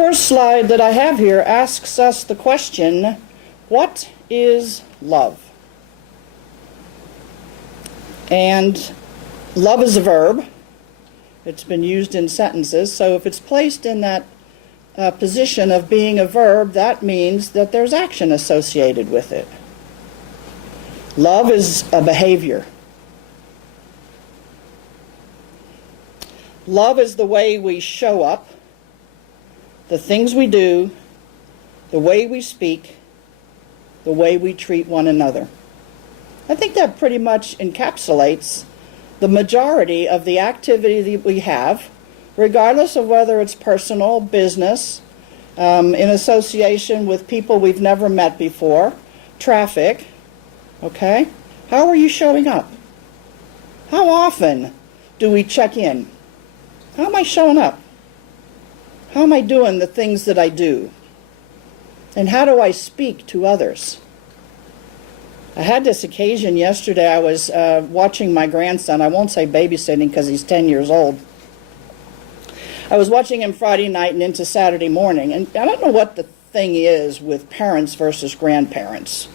first slide that I have here asks us the question, what is love? And love is a verb. It's been used in sentences, so if it's placed in that position of being a verb, that means that there's action associated with it. Love is a behavior. Love is the way we show up, the things we do, the way we speak, the way we treat one another. I think that pretty much encapsulates the majority of the activity that we have, regardless of whether it's personal, business, in association with people we've never met before, traffic, okay? How are you showing up? How often do we check in? How am I showing up? How am I doing the things that I do? And how do I speak to others? I had this occasion yesterday. I was watching my grandson. I won't say babysitting because he's 10 years old. I was watching him Friday night and into Saturday morning. And I don't know what the thing is with parents versus grandparents.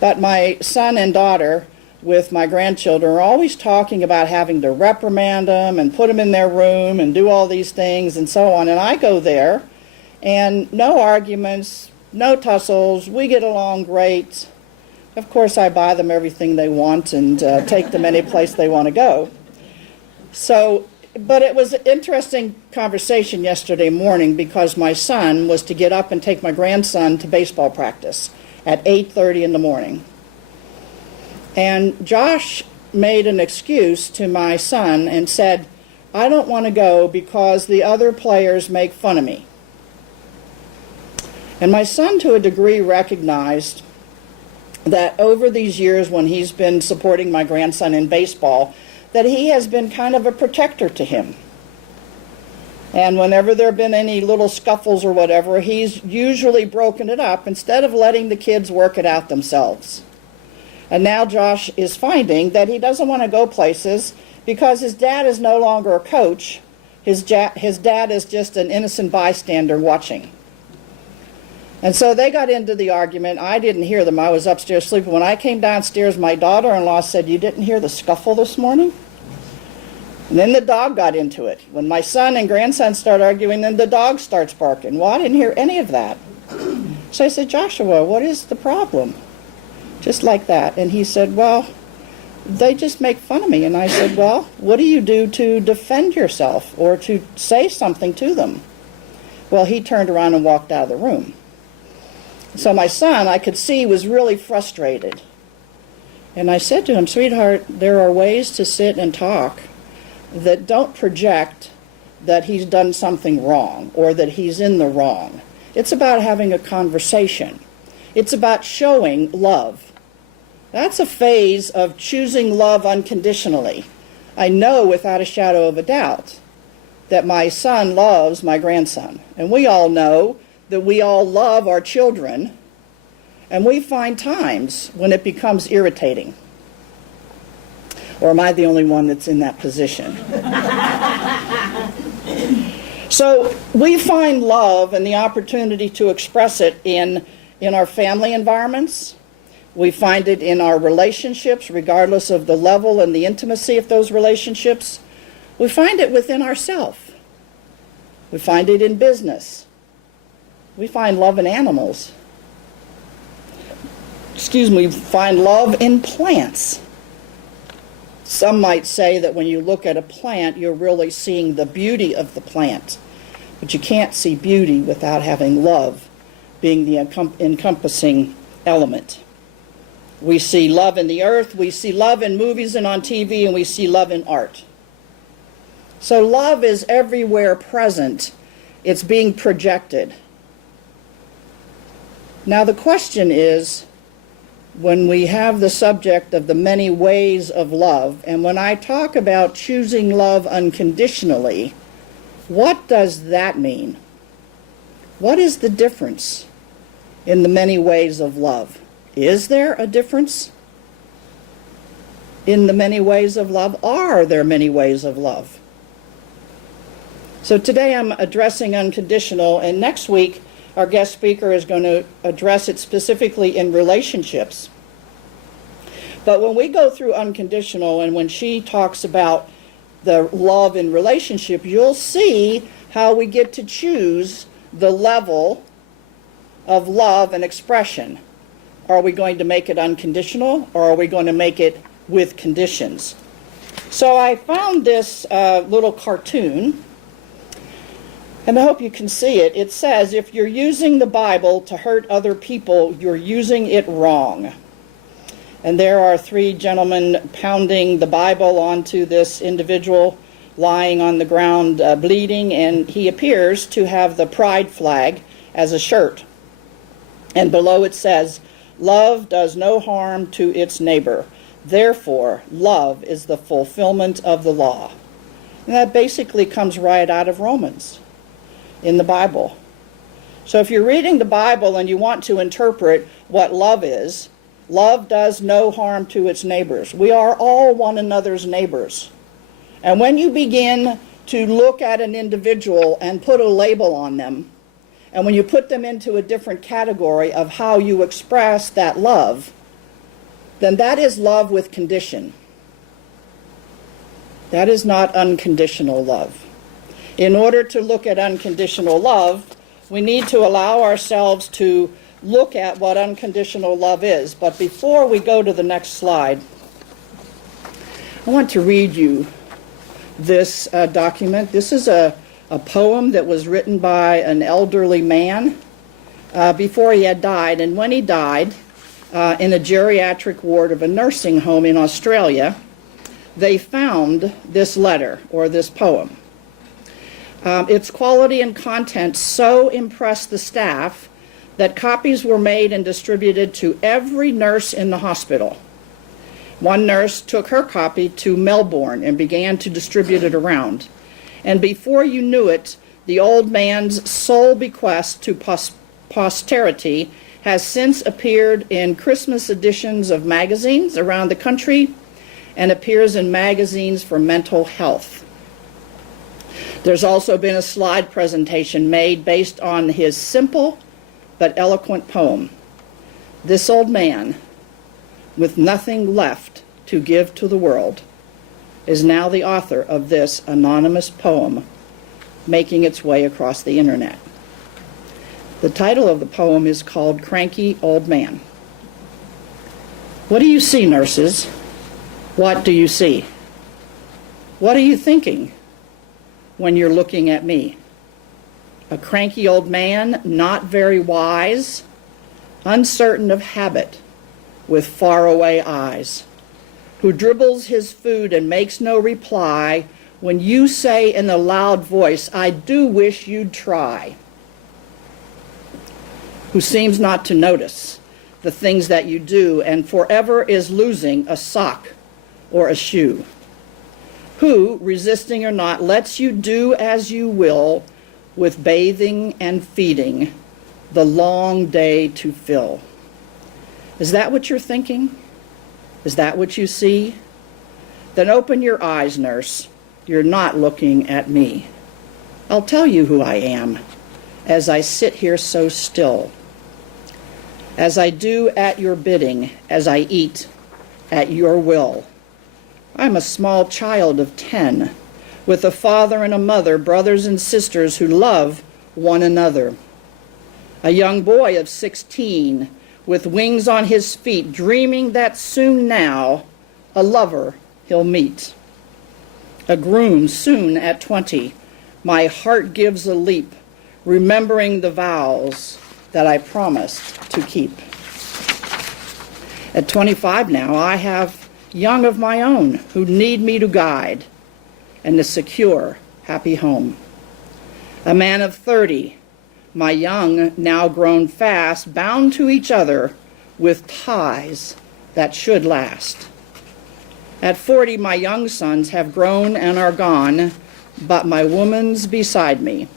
But my son and daughter with my grandchildren are always talking about having to reprimand them and put them in their room and do all these things and so on. And I go there and no arguments, no tussles, we get along great. Of course, I buy them everything they want and take them any place they want to go. So, but it was an interesting conversation yesterday morning because my son was to get up and take my grandson to baseball practice at 8:30 in the morning. And Josh made an excuse to my son and said, I don't want to go because the other players make fun of me. And my son, to a degree, recognized that over these years when he's been supporting my grandson in baseball, that he has been kind of a protector to him. And whenever there have been any little scuffles or whatever, he's usually broken it up instead of letting the kids work it out themselves. And now Josh is finding that he doesn't want to go places because his dad is no longer a coach. His dad is just an innocent bystander watching. And so they got into the argument. I didn't hear them. I was upstairs sleeping. When I came downstairs, my daughter-in-law said, you didn't hear the scuffle this morning? And then the dog got into it. When my son and grandson start arguing, then the dog starts barking. Well, I didn't hear any of that. So I said, Joshua, what is the problem? Just like that. And he said, well, they just make fun of me. And I said, well, what do you do to defend yourself or to say something to them? Well, he turned around and walked out of the room. So my son, I could see, was really frustrated. And I said to him, sweetheart, there are ways to sit and talk that don't project that he's done something wrong or that he's in the wrong. It's about having a conversation. It's about showing love. That's a phase of choosing love unconditionally. I know without a shadow of a doubt that my son loves my grandson. And we all know that we all love our children, and we find times when it becomes irritating. Or am I the only one that's in that position? So we find love and the opportunity to express it in our family environments. We find it in our relationships, regardless of the level and the intimacy of those relationships. We find it within ourselves. We find it in business. We find love in animals. We find love in plants. Some might say that when you look at a plant, you're really seeing the beauty of the plant. But you can't see beauty without having love being the encompassing element. We see love in the earth, we see love in movies and on TV, and we see love in art. So love is everywhere present. It's being projected. Now the question is, when we have the subject of the many ways of love, and when I talk about choosing love unconditionally, what does that mean? What is the difference in the many ways of love? Is there a difference in the many ways of love? Are there many ways of love? So today I'm addressing unconditional, and next week our guest speaker is going to address it specifically in relationships. But when we go through unconditional and when she talks about the love in relationship, you'll see how we get to choose the level of love and expression. Are we going to make it unconditional, or are we going to make it with conditions? So I found this little cartoon, and I hope you can see it. It says, if you're using the Bible to hurt other people, you're using it wrong. And there are three gentlemen pounding the Bible onto this individual lying on the ground bleeding, and he appears to have the pride flag as a shirt. And below it says, love does no harm to its neighbor. Therefore, love is the fulfillment of the law. And that basically comes right out of Romans in the Bible. So if you're reading the Bible and you want to interpret what love is, love does no harm to its neighbors. We are all one another's neighbors. And when you begin to look at an individual and put a label on them, and when you put them into a different category of how you express that love, then that is love with condition. That is not unconditional love. In order to look at unconditional love, we need to allow ourselves to look at what unconditional love is. But before we go to the next slide, I want to read you this document. This is a poem that was written by an elderly man before he had died. And when he died, in a geriatric ward of a nursing home in Australia, they found this letter, or this poem. Its quality and content so impressed the staff that copies were made and distributed to every nurse in the hospital. One nurse took her copy to Melbourne and began to distribute it around. And before you knew it, the old man's sole bequest to posterity has since appeared in Christmas editions of magazines around the country and appears in magazines for mental health. There's also been a slide presentation made based on his simple but eloquent poem. This old man, with nothing left to give to the world, is now the author of this anonymous poem making its way across the internet. The title of the poem is called Cranky Old Man. What do you see, nurses? What do you see? What are you thinking when you're looking at me? A cranky old man, not very wise, uncertain of habit, with faraway eyes, who dribbles his food and makes no reply when you say in a loud voice, I do wish you'd try. Who seems not to notice the things that you do and forever is losing a sock or a shoe. Who, resisting or not, lets you do as you will with bathing and feeding, the long day to fill. Is that what you're thinking? Is that what you see? Then open your eyes, nurse. You're not looking at me. I'll tell you who I am as I sit here so still, as I do at your bidding, as I eat at your will. I'm a small child of 10, with a father and a mother, brothers and sisters who love one another. A young boy of 16, with wings on his feet, dreaming that soon now a lover he'll meet. A groom soon at 20, my heart gives a leap, remembering the vows that I promised to keep. At 25 now, I have young of my own who need me to guide and a secure, happy home. A man of 30, my young, now grown fast, bound to each other with ties that should last. At 40, my young sons have grown and are gone, but my woman's beside me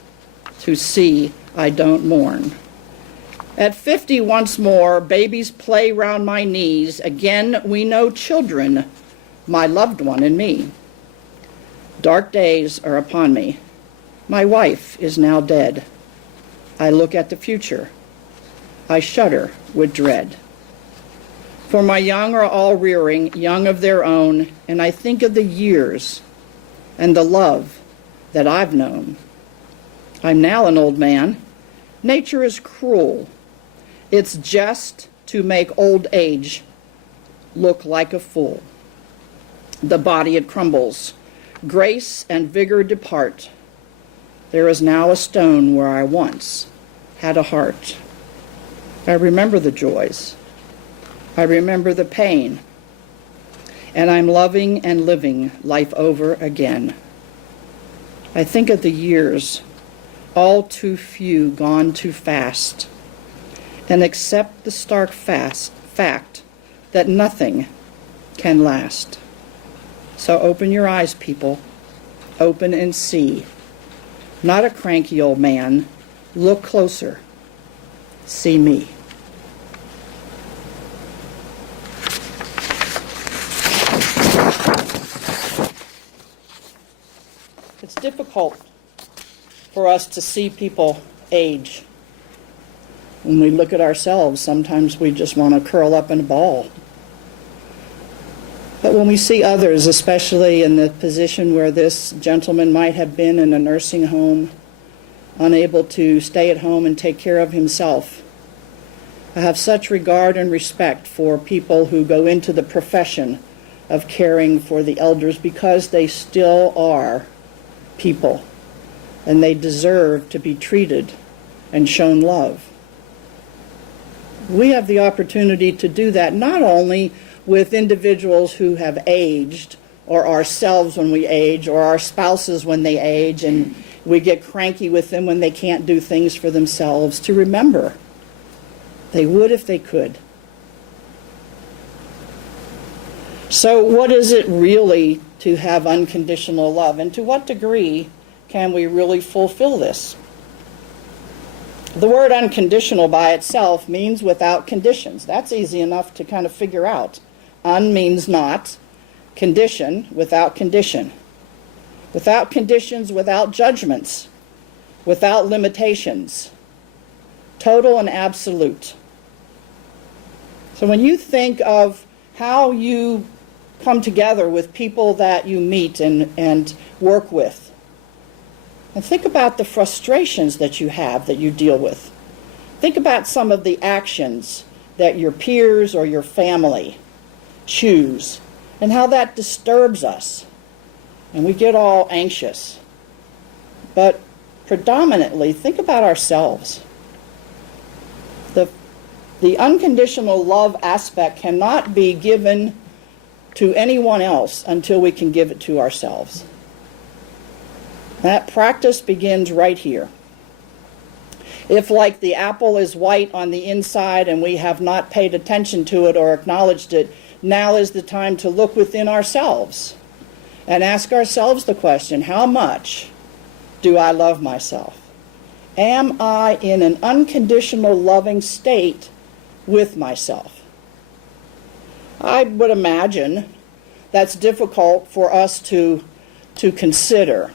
to see I don't mourn. At 50 once more, babies play round my knees. Again, we know children, my loved one and me. Dark days are upon me. My wife is now dead. I look at the future. I shudder with dread. For my young are all rearing, young of their own, and I think of the years and the love that I've known. I'm now an old man. Nature is cruel. It's just to make old age look like a fool. The body it crumbles. Grace and vigor depart. There is now a stone where I once had a heart. I remember the joys. I remember the pain. And I'm loving and living life over again. I think of the years, all too few gone too fast, and accept the stark fact that nothing can last. So open your eyes, people. Open and see. Not a cranky old man. Look closer. See me. It's difficult for us to see people age. When we look at ourselves, sometimes we just want to curl up in a ball. But when we see others, especially in the position where this gentleman might have been in a nursing home, unable to stay at home and take care of himself, I have such regard and respect for people who go into the profession of caring for the elders because they still are people and they deserve to be treated and shown love. We have the opportunity to do that not only with individuals who have aged, or ourselves when we age, or our spouses when they age, and we get cranky with them when they can't do things for themselves, to remember they would if they could. So what is it really to have unconditional love, and to what degree can we really fulfill this? The word unconditional by itself means without conditions. That's easy enough to kind of figure out. Un means not. Condition, without condition. Without conditions, without judgments. Without limitations. Total and absolute. So when you think of how you come together with people that you meet and work with, and think about the frustrations that you have that you deal with. Think about some of the actions that your peers or your family choose and how that disturbs us. And we get all anxious. But predominantly, think about ourselves. The unconditional love aspect cannot be given to anyone else until we can give it to ourselves. That practice begins right here. If, like the apple is white on the inside and we have not paid attention to it or acknowledged it, now is the time to look within ourselves and ask ourselves the question, how much do I love myself? Am I in an unconditional loving state with myself? I would imagine that's difficult for us to consider.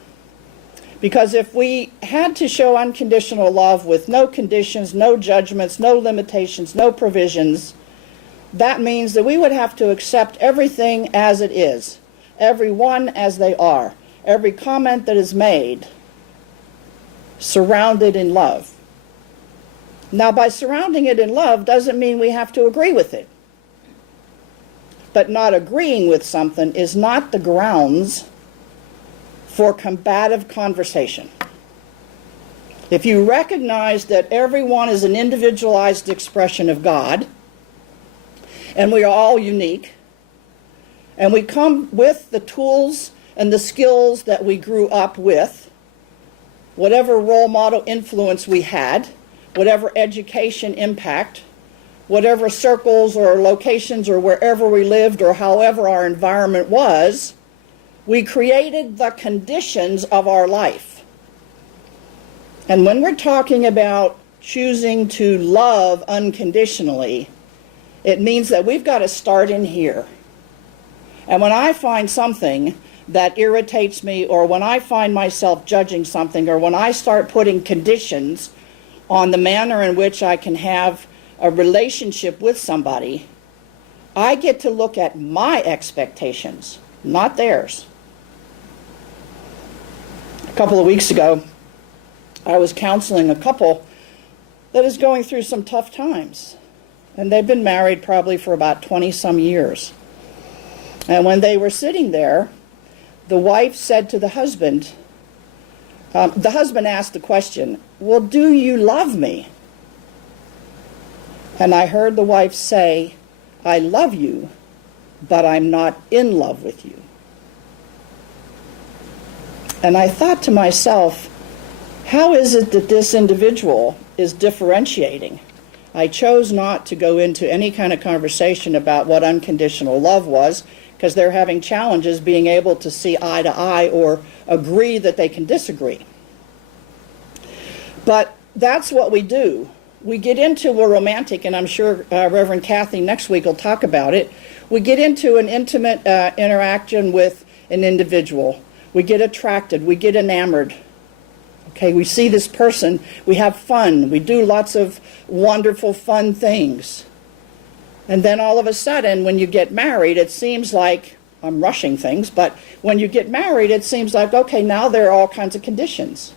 Because if we had to show unconditional love with no conditions, no judgments, no limitations, no provisions, that means that we would have to accept everything as it is, everyone as they are, every comment that is made, surrounded in love. Now, by surrounding it in love doesn't mean we have to agree with it. But not agreeing with something is not the grounds for combative conversation. If you recognize that everyone is an individualized expression of God, and we are all unique, and we come with the tools and the skills that we grew up with, whatever role model influence we had, whatever education impact, whatever circles or locations or wherever we lived or however our environment was, we created the conditions of our life. And when we're talking about choosing to love unconditionally, it means that we've got to start in here. And when I find something that irritates me, or when I find myself judging something, or when I start putting conditions on the manner in which I can have a relationship with somebody, I get to look at my expectations, not theirs. A couple of weeks ago, I was counseling a couple that is going through some tough times. And they've been married probably for about 20-some years. And when they were sitting there, the wife said to the husband asked the question, "Well, do you love me?" And I heard the wife say, "I love you, but I'm not in love with you." And I thought to myself, how is it that this individual is differentiating? I chose not to go into any kind of conversation about what unconditional love was, because they're having challenges being able to see eye to eye or agree that they can disagree. But that's what we do. We get into a romantic, and I'm sure Reverend Kathy next week will talk about it. We get into an intimate interaction with an individual. We get attracted. We get enamored. Okay, we see this person. We have fun. We do lots of wonderful, fun things. And then all of a sudden, when you get married, it seems like, I'm rushing things, but when you get married, it seems like, okay, now there are all kinds of conditions.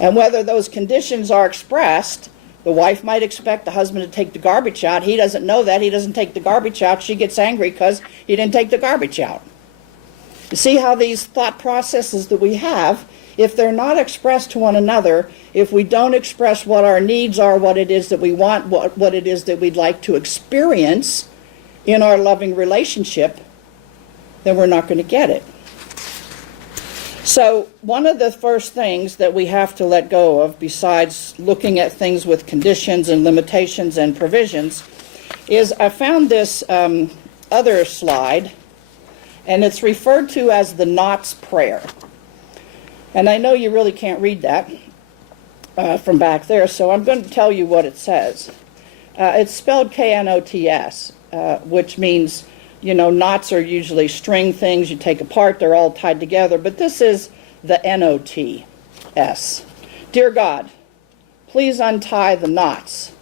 And whether those conditions are expressed, the wife might expect the husband to take the garbage out. He doesn't know that. He doesn't take the garbage out. She gets angry because he didn't take the garbage out. You see how these thought processes that we have, if they're not expressed to one another, if we don't express what our needs are, what it is that we want, what it is that we'd like to experience in our loving relationship, then we're not going to get it. So one of the first things that we have to let go of, besides looking at things with conditions and limitations and provisions, is I found this other slide, and it's referred to as the Knots Prayer. And I know you really can't read that from back there, so I'm going to tell you what it says. It's spelled K-N-O-T-S, which means, you know, knots are usually string things you take apart. They're all tied together. But this is the N-O-T-S. Dear God, please untie the knots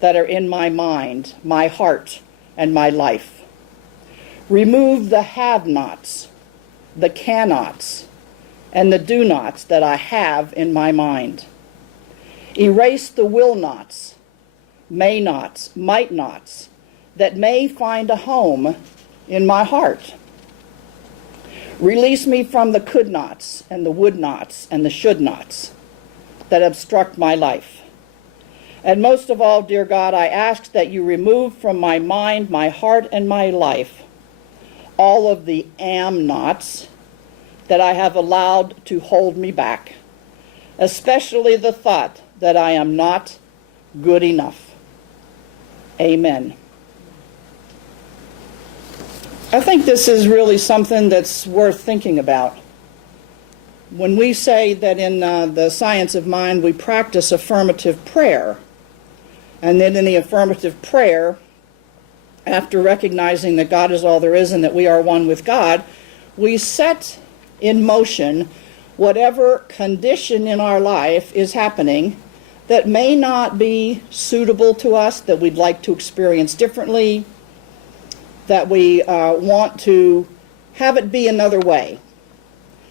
that are in my mind, my heart, and my life. Remove the have-nots, the cannots, and the do-nots that I have in my mind. Erase the will-nots, may-nots, might-nots that may find a home in my heart. Release me from the could-nots and the would-nots and the should-nots that obstruct my life. And most of all, dear God, I ask that you remove from my mind, my heart, and my life all of the am-nots that I have allowed to hold me back, especially the thought that I am not good enough. Amen. I think this is really something that's worth thinking about. When we say that in the science of mind we practice affirmative prayer, and then in the affirmative prayer, after recognizing that God is all there is and that we are one with God, we set in motion whatever condition in our life is happening that may not be suitable to us, that we'd like to experience differently, that we want to have it be another way.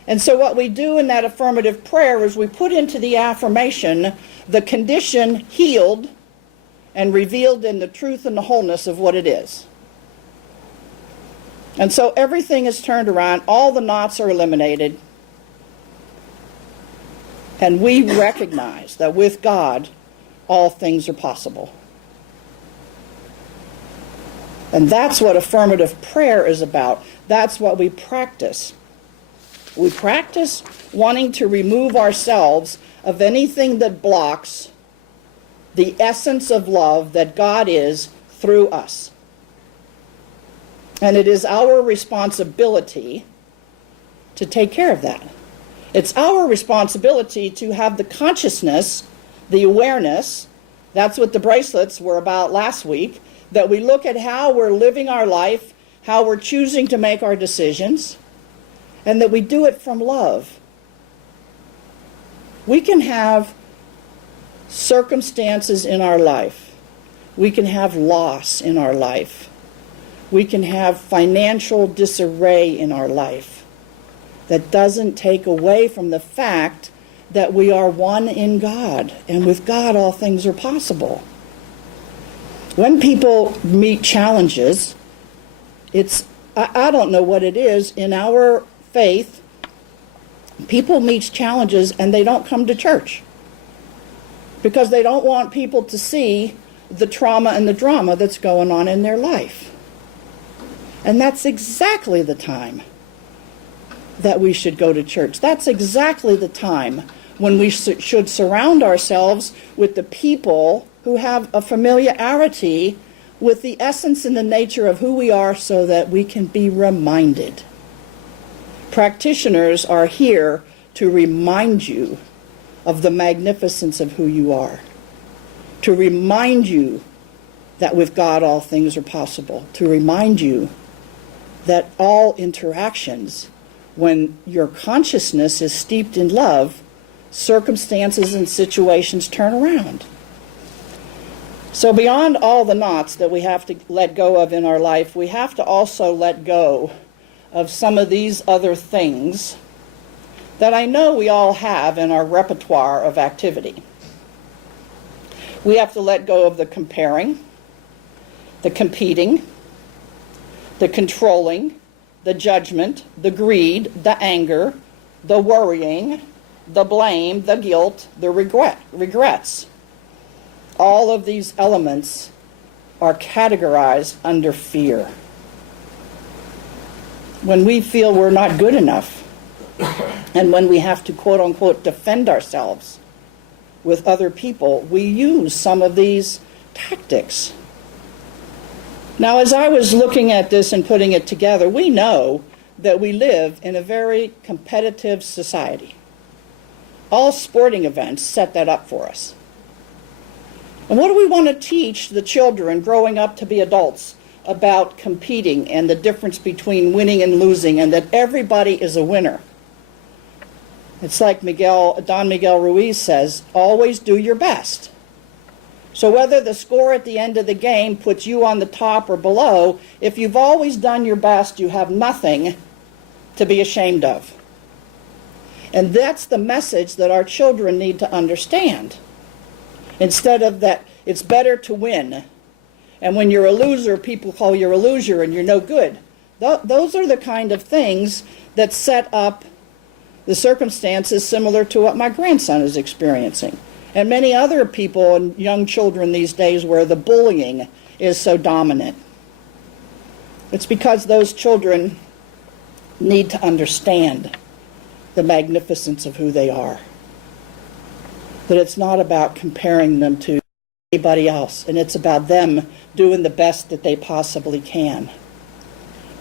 And so what we do in that affirmative prayer is we put into the affirmation the condition healed and revealed in the truth and the wholeness of what it is. And so everything is turned around, all the knots are eliminated, and we recognize that with God, all things are possible. And that's what affirmative prayer is about. That's what we practice. We practice wanting to remove ourselves of anything that blocks the essence of love that God is through us. And it is our responsibility to take care of that. It's our responsibility to have the consciousness, the awareness, that's what the bracelets were about last week, that we look at how we're living our life, how we're choosing to make our decisions, and that we do it from love. We can have circumstances in our life. We can have loss in our life. We can have financial disarray in our life. That doesn't take away from the fact that we are one in God, and with God all things are possible. When people meet challenges, I don't know what it is, in our faith, people meet challenges and they don't come to church because they don't want people to see the trauma and the drama that's going on in their life. And that's exactly the time that we should go to church. That's exactly the time when we should surround ourselves with the people who have a familiarity with the essence and the nature of who we are so that we can be reminded. Practitioners are here to remind you of the magnificence of who you are, to remind you that with God all things are possible, to remind you that all interactions, when your consciousness is steeped in love, circumstances and situations turn around. So beyond all the knots that we have to let go of in our life, we have to also let go of some of these other things that I know we all have in our repertoire of activity. We have to let go of the comparing, the competing, the controlling, the judgment, the greed, the anger, the worrying, the blame, the guilt, the regrets. All of these elements are categorized under fear. When we feel we're not good enough, and when we have to, quote unquote, defend ourselves with other people, we use some of these tactics. Now, as I was looking at this and putting it together, we know that we live in a very competitive society. All sporting events set that up for us. And what do we want to teach the children growing up to be adults about competing and the difference between winning and losing, and that everybody is a winner? It's like Don Miguel Ruiz says, always do your best. So whether the score at the end of the game puts you on the top or below, if you've always done your best, you have nothing to be ashamed of. And that's the message that our children need to understand. Instead of that, it's better to win. And when you're a loser, people call you a loser and you're no good. Those are the kind of things that set up the circumstances similar to what my grandson is experiencing. And many other people and young children these days where the bullying is so dominant. It's because those children need to understand the magnificence of who they are. That it's not about comparing them to anybody else, and it's about them doing the best that they possibly can.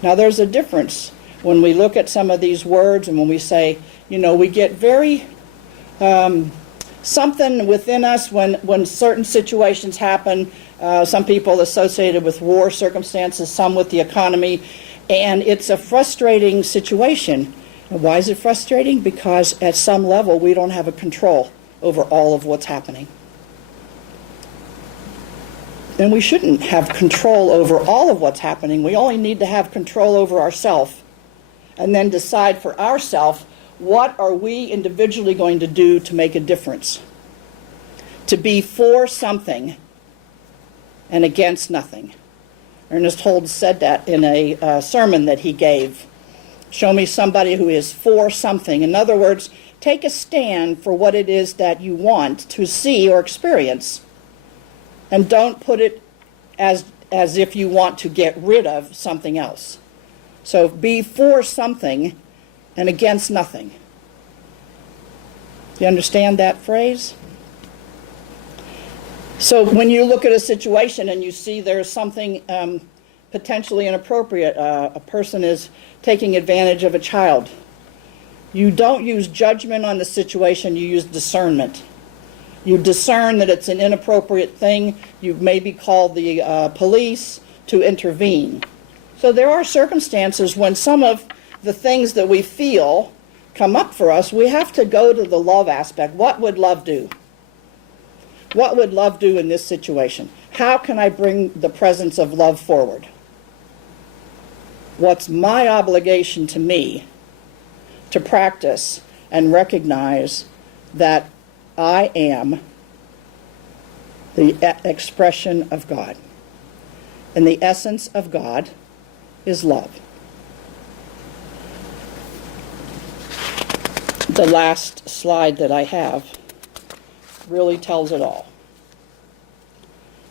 Now, there's a difference when we look at some of these words and when we say, you know, we get very something within us when certain situations happen. Some people associated with war circumstances, some with the economy, and it's a frustrating situation. And why is it frustrating? Because at some level we don't have a control over all of what's happening. And we shouldn't have control over all of what's happening. We only need to have control over ourselves and then decide for ourselves, what are we individually going to do to make a difference? To be for something and against nothing. Ernest Holmes said that in a sermon that he gave. Show me somebody who is for something. In other words, take a stand for what it is that you want to see or experience, and don't put it as if you want to get rid of something else. So be for something and against nothing. Do you understand that phrase? So when you look at a situation and you see there's something potentially inappropriate, a person is taking advantage of a child, you don't use judgment on the situation, you use discernment. You discern that it's an inappropriate thing. You maybe call the police to intervene. So there are circumstances when some of the things that we feel come up for us, we have to go to the love aspect. What would love do? What would love do in this situation? How can I bring the presence of love forward? What's my obligation to me to practice and recognize that I am the expression of God. And the essence of God is love. The last slide that I have really tells it all.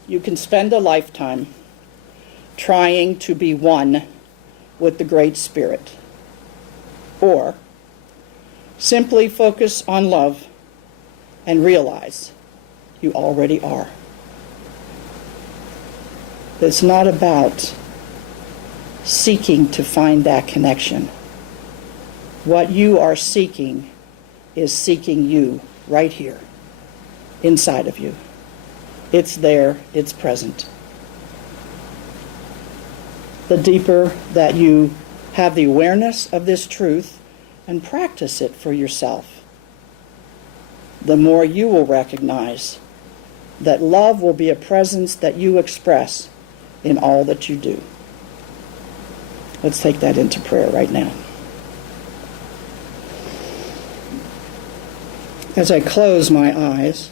You can spend a lifetime trying to be one with the Great Spirit, or simply focus on love and realize you already are. It's not about seeking to find that connection. What you are seeking is seeking you right here, inside of you. It's there, it's present. The deeper that you have the awareness of this truth and practice it for yourself, the more you will recognize that love will be a presence that you express in all that you do. Let's take that into prayer right now. As I close my eyes,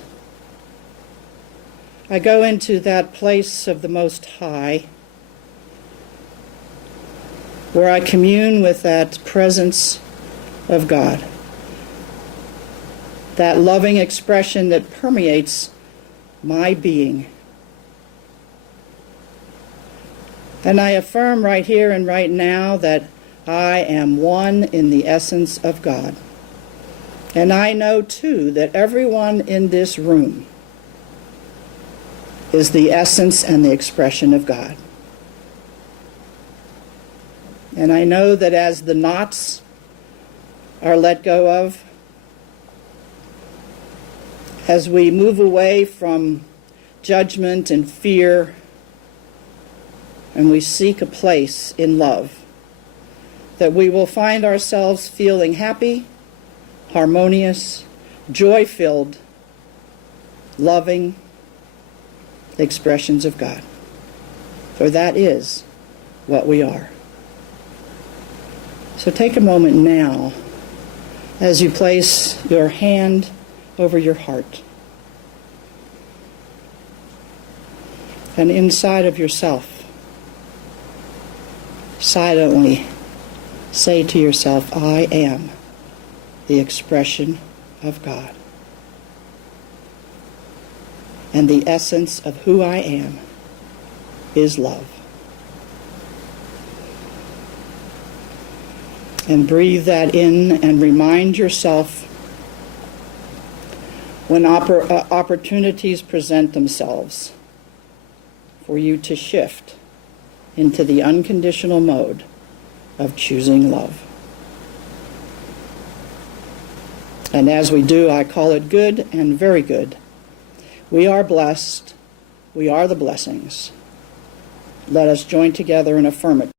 I go into that place of the Most High where I commune with that presence of God, that loving expression that permeates my being. And I affirm right here and right now that I am one in the essence of God. And I know, too, that everyone in this room is the essence and the expression of God. And I know that as the knots are let go of, as we move away from judgment and fear, and we seek a place in love, that we will find ourselves feeling happy, harmonious, joy-filled, loving expressions of God. For that is what we are. So take a moment now as you place your hand over your heart and inside of yourself, silently say to yourself, I am the expression of God. And the essence of who I am is love. And breathe that in and remind yourself when opportunities present themselves for you to shift into the unconditional mode of choosing love. And as we do, I call it good and very good. We are blessed. We are the blessings. Let us join together and affirm it.